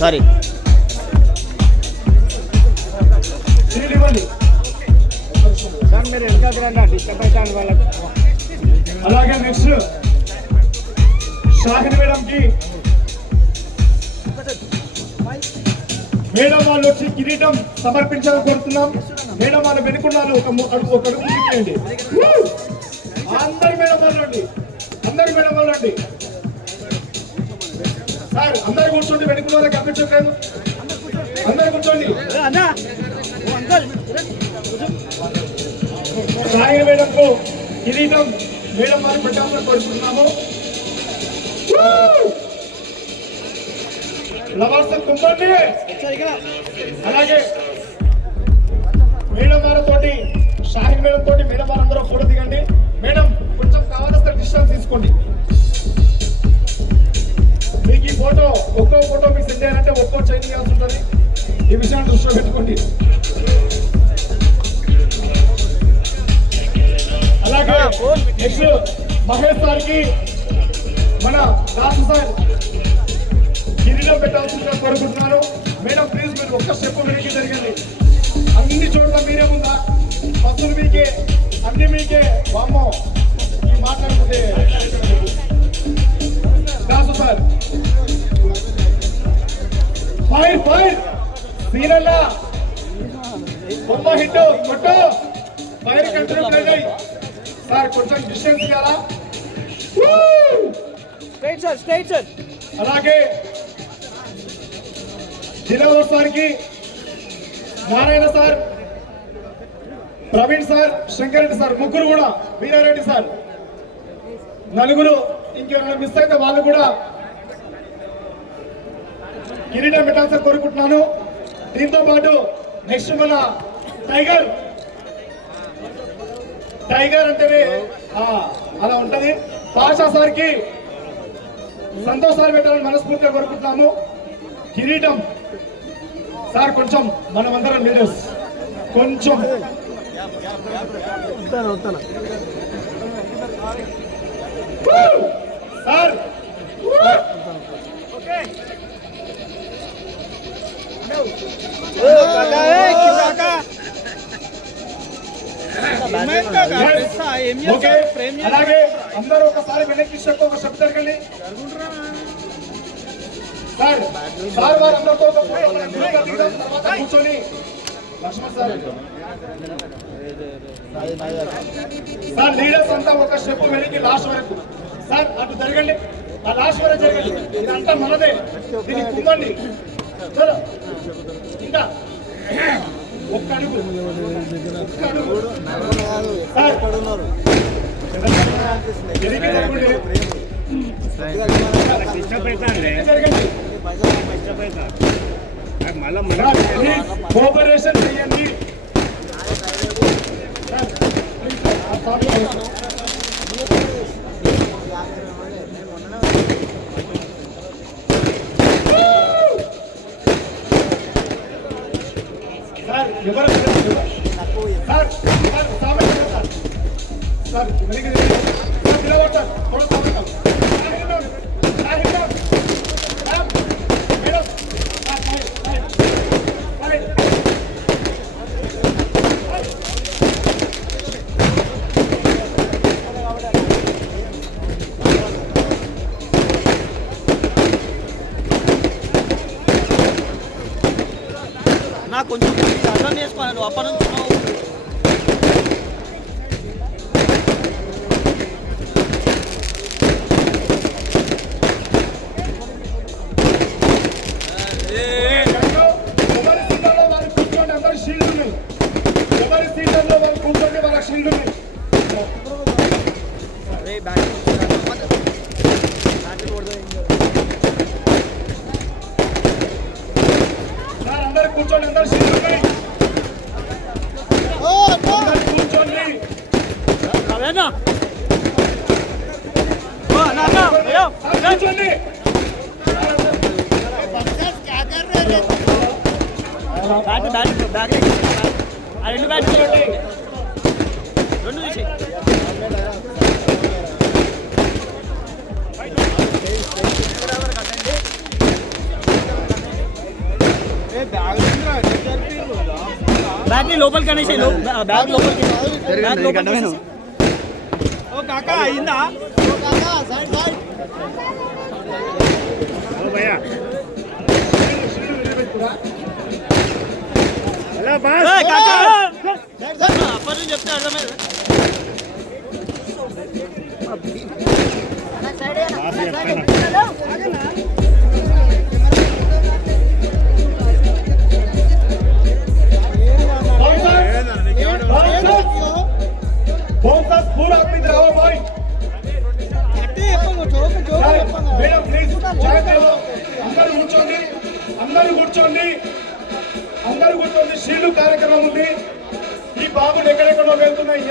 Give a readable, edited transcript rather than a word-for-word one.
Sorry అలాగే next Shahid మేడంకి madam వాళ్ళు వచ్చి కిరీటం సమర్పించాలని కోరుతున్నాం. మేడం వాళ్ళు వెనుకున్నారు, ఒక అడుగు ముందుకేయండి. అందరు మేడం వాళ్ళు రండి, అందరు మేడం వాళ్ళు రండి సార్. అందరు కూర్చోండి, వెనుకున్న వాళ్ళకి కనిపించట్లేదు. అందరు కూర్చోండి. షాహిద్ మేడంకు కిరీటం మేడం వారు పెట్టాలని కోరుకుంటున్నాము. లవర్స్ కుంభండి. అలాగే మేడం వారితోటి షాహిద్ మేడం తోటి మేడం వారందరూ ఫోటో దిగండి. మేడం కొంచెం కావాల్సిన డిస్టెన్స్ తీసుకోండి. మీకు ఈ ఫోటో ఒక్కో ఫోటో మీకు సెండ్ చేయాలంటే ఒక్కో చేంజ్ చేయాల్సి ఉంటుంది. ఈ విషయాన్ని దృష్టిలో పెట్టుకోండి. అలాగే నెక్స్ట్ మహేష్ సార్కి మన రాజు సార్ గిరిలో పెట్టాల్సిందిగా కోరుకుంటున్నాను. మేడం ప్లీజ్ మీరు ఒక్క స్టెప్ వెనక్కి జరిగింది. అన్ని చోట్ల మీరే ఉందా, బస్సులు మీకే, అన్ని మీకే. వామ్మో ఈ మాట్లాడుకుంటే రాజు సార్ ఫైర్ ఫైర్ సీనల్లా బొమ్మ హిట్ కొట్టు. ఫైర్ కంట్రోల్ అయ్యాయి సార్, కొంచెం డిస్టెన్స్ ఇవ్వాలా. అలాగే దినవర్ సార్కి Narayana sir, Praveen sir, Shankar Reddy sir ముగ్గురు కూడా, వీరారెడ్డి సార్ నలుగురు. ఇంకెవరైనా మిస్ అయితే వాళ్ళు కూడా కిరీటం పెట్టాల్సి కోరుకుంటున్నాను. దీంతో పాటు నెక్స్ట్ మన టైగర్ అంటేనే అలా ఉంటది. పాషా సార్కి సంతోష్ సార్ పెట్టాలని మనస్ఫూర్తిగా కోరుకుంటున్నాము. కిరీటం సార్ కొంచెం మనమందరం లీడర్స్ కొంచెం సార్ అలాగే అందరూ ఒకసారి వెనక్కి స్టెప్ ఒక స్టెప్ జరగండి సార్. సార్ వారు అందరితో తర్వాత కూర్చొని లక్ష్మణ్ సార్ సార్ లీడర్స్ అంతా ఒక స్టెప్ వెనక్కి లాస్ట్ వరకు సార్ అటు జరగండి. ఆ లాస్ట్ వరకు జరగండి. ఇదంతా మనదే, దీన్ని కుమ్మండి. ఇంకా ఒక్క అడుగు సార్ కోఆపరేషన్ చేయండి. సార్ ఎవరు సార్ సార్ నాకు కొంచెం అర్థం చేసుకోవాలి. నువ్వు అప్పటి నుంచి కూర్చోండి, అందరు కూర్చోండి. బ్యాగ్ ని లోపలికి అనేసి బ్యాగ్ లోపలికి బ్యాగ్ లోపలికి ఓ కాకా అయిందా అప్పటి నుంచి చెప్తే అర్థమైంది पूरा अपनी तरह भाई మేడం ప్లీజ్ అందరూ కూర్చోండి శ్రీలు కార్యక్రమం ఉంది ఈ బాబులు ఎక్కడెక్కడో వెళ్తున్నాయి